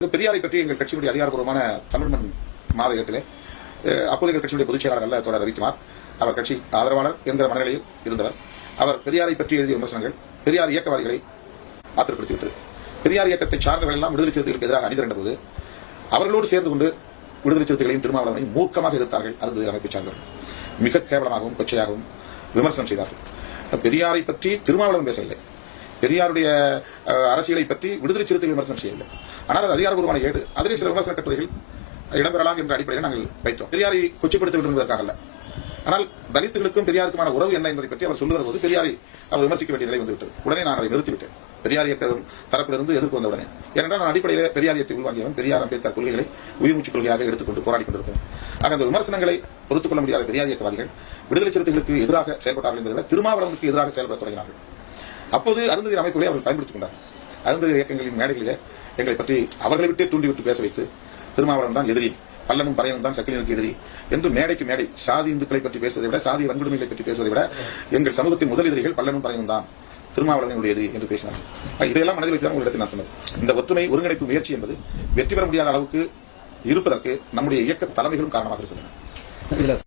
பெரியாரை பற்றி எங்கள் கட்சியுடைய அதிகாரப்பூர்வமான தமிழ் மண் மாத ஏட்டிலே அப்போது எங்கள் கட்சியுடைய பொதுச் செயலாளர் அல்ல தோழர் ரவிக்குமார், அவர் கட்சி ஆதரவாளர் என்கிற மனநிலையில் இருந்தவர். அவர் பெரியாரை பற்றி எழுதிய விமர்சனங்கள் பெரியார் இயக்கவாதிகளை ஆத்திரப்படுத்திவிட்டது. பெரியார் இயக்கத்தை சார்ந்தவர்கள் எல்லாம் விடுதலை சிறுத்தைகளுக்கு எதிராக அணிதிரண்ட போது அவர்களோடு சேர்ந்து கொண்டு விடுதலை சிறுத்தைகளையும் திருமாவளவனையும் மூர்க்கமாக எதிர்த்தார்கள். அருந்ததி அமைப்பை சார்ந்தவர்கள் மிக கேவலமாகவும் கொச்சையாகவும் விமர்சனம் செய்தார்கள். பெரியாரை பற்றி திருமாவளவன் பேசவில்லை, பெரியாருடைய அரசியலை பற்றி விடுதலை சிறுத்தைகள் விமர்சனம் செய்யவில்லை. ஆனால் அது அதிகாரப்பூர்வமான ஏடு, அதிலே சில விமர்சன கட்டுரைகள் இடம்பெறலாம் என்ற அடிப்படையில் நாங்கள் வைத்தோம். பெரியாரை கொச்சைப்படுத்த வேண்டும் என்பதற்காக அல்ல. ஆனால் தலித்துகளுக்கும் பெரியாருக்குமான உறவு என்ன என்பதை பற்றி அவர் சொல்லுகிற போது பெரியாரை அவர் விமர்சிக்க வேண்டிய நிலை வந்துவிட்டது. உடனே நான் அதை நிறுத்திவிட்டேன். பெரியார் இயக்கம் தரப்பிலிருந்து எதிர்ப்பு வந்த உடனே, ஏனென்றால் நான் அடிப்படையில் பெரியார் இயக்கத்தை உள்வாங்கியவன், பெரியார் அம்பேத்கர் கொள்கைகளை உயிர்மூச்சு கொள்கையாக எடுத்துக்கொண்டு போராடி கொண்டிருப்போம். ஆக அந்த விமர்சனங்களை பொறுத்துக் கொள்ள முடியாத பெரியார் இயக்கவாதிகள் விடுதலை சிறுத்தைகளுக்கு எதிராக செயல்பட்டார்கள் என்பதை திருமாவளவனுக்கு எதிராக செயல்பட தொடங்கினார்கள். அப்போது அருந்ததி அமைப்புகளை அவர்கள் பயன்படுத்திக் கொண்டார். அருந்ததி இயக்கங்களின் மேடைகளிலே எங்களை பற்றி அவர்களை விட்டே தூண்டிவிட்டு பேச வைத்து திருமாவளவன் தான் எதிரி, பல்லனும் பறையனும் தான் சக்கிலினுக்கு எதிரி என்று மேடைக்கு மேடை சாதி இந்துக்களை பற்றி பேசுவதை விட, சாதி வன்கொடுமைகளை பற்றி பேசுவதை விட எங்கள் சமூகத்தின் முதல் எதிரிகள் பல்லனும் பறையனும் தான், திருமாவளவனுடைய எதிரி என்று பேசினார்கள். இதையெல்லாம் மனதில் வைத்து உங்களிடத்தில் நான் சொன்னது. இந்த ஒற்றுமை ஒருங்கிணைப்பு முயற்சி என்பது வெற்றி பெற முடியாத அளவுக்கு இருப்பதற்கு நம்முடைய இயக்க தலைமைகளும் காரணமாக இருக்கின்றன.